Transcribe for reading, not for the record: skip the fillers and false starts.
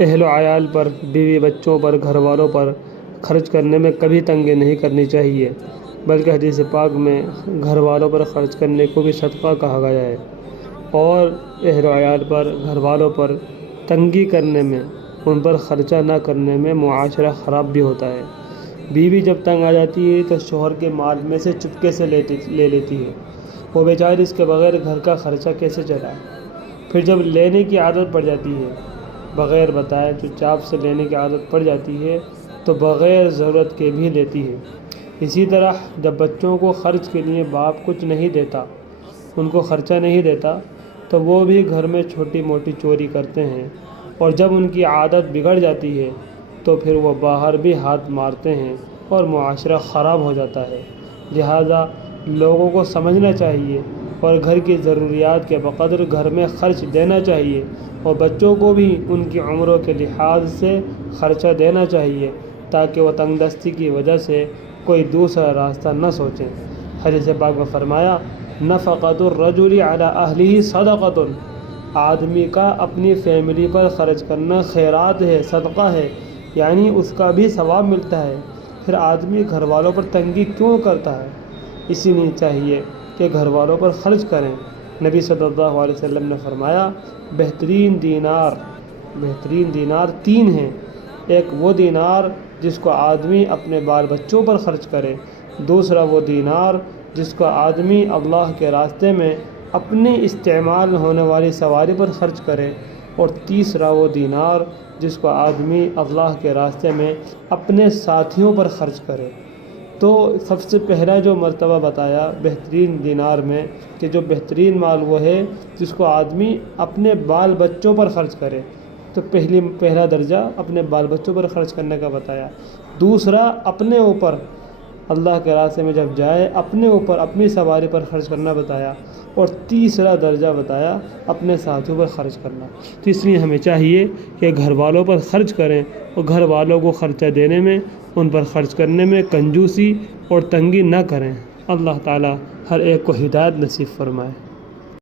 اہل و عیال پر، بیوی بچوں پر، گھر والوں پر خرچ کرنے میں کبھی تنگی نہیں کرنی چاہیے، بلکہ حدیث پاک میں گھر والوں پر خرچ کرنے کو بھی صدقہ کہا گیا ہے۔ اور اہل و عیال پر، گھر والوں پر تنگی کرنے میں، ان پر خرچہ نہ کرنے میں معاشرہ خراب بھی ہوتا ہے۔ بیوی جب تنگ آ جاتی ہے تو شوہر کے مال میں سے چپکے سے لے لیتی ہے، وہ بیچاری اس کے بغیر گھر کا خرچہ کیسے چلائے؟ پھر جب لینے کی عادت پڑ جاتی ہے، بغیر بتائے چپ چاپ سے لینے کی عادت پڑ جاتی ہے تو بغیر ضرورت کے بھی لیتی ہے۔ اسی طرح جب بچوں کو خرچ کے لیے باپ کچھ نہیں دیتا، ان کو خرچہ نہیں دیتا، تو وہ بھی گھر میں چھوٹی موٹی چوری کرتے ہیں، اور جب ان کی عادت بگڑ جاتی ہے تو پھر وہ باہر بھی ہاتھ مارتے ہیں اور معاشرہ خراب ہو جاتا ہے۔ لہٰذا لوگوں کو سمجھنا چاہیے اور گھر کی ضروریات کے بقدر گھر میں خرچ دینا چاہیے، اور بچوں کو بھی ان کی عمروں کے لحاظ سے خرچہ دینا چاہیے تاکہ وہ تنگ دستی کی وجہ سے کوئی دوسرا راستہ نہ سوچیں۔ حدیث پاک میں فرمایا، نفقۃ الرجل علی اہلہ صدقۃ، آدمی کا اپنی فیملی پر خرچ کرنا خیرات ہے، صدقہ ہے، یعنی اس کا بھی ثواب ملتا ہے۔ پھر آدمی گھر والوں پر تنگی کیوں کرتا ہے؟ اسی لیے چاہیے کہ گھر والوں پر خرچ کریں۔ نبی صلی اللہ علیہ وسلم نے فرمایا، بہترین دینار تین ہیں۔ ایک وہ دینار جس کو آدمی اپنے بال بچوں پر خرچ کرے، دوسرا وہ دینار جس کو آدمی اللہ کے راستے میں اپنے استعمال ہونے والی سواری پر خرچ کرے، اور تیسرا وہ دینار جس کو آدمی اللہ کے راستے میں اپنے ساتھیوں پر خرچ کرے۔ تو سب سے پہلا جو مرتبہ بتایا بہترین دینار میں، کہ جو بہترین مال وہ ہے جس کو آدمی اپنے بال بچوں پر خرچ کرے، تو پہلا درجہ اپنے بال بچوں پر خرچ کرنے کا بتایا۔ دوسرا اپنے اوپر اللہ کے راستے میں جب جائے اپنے اوپر اپنی سواری پر خرچ کرنا بتایا، اور تیسرا درجہ بتایا اپنے ساتھیوں پر خرچ کرنا۔ تو اس لیے ہمیں چاہیے کہ گھر والوں پر خرچ کریں، اور گھر والوں کو خرچہ دینے میں، ان پر خرچ کرنے میں کنجوسی اور تنگی نہ کریں۔ اللہ تعالی ہر ایک کو ہدایت نصیب فرمائے۔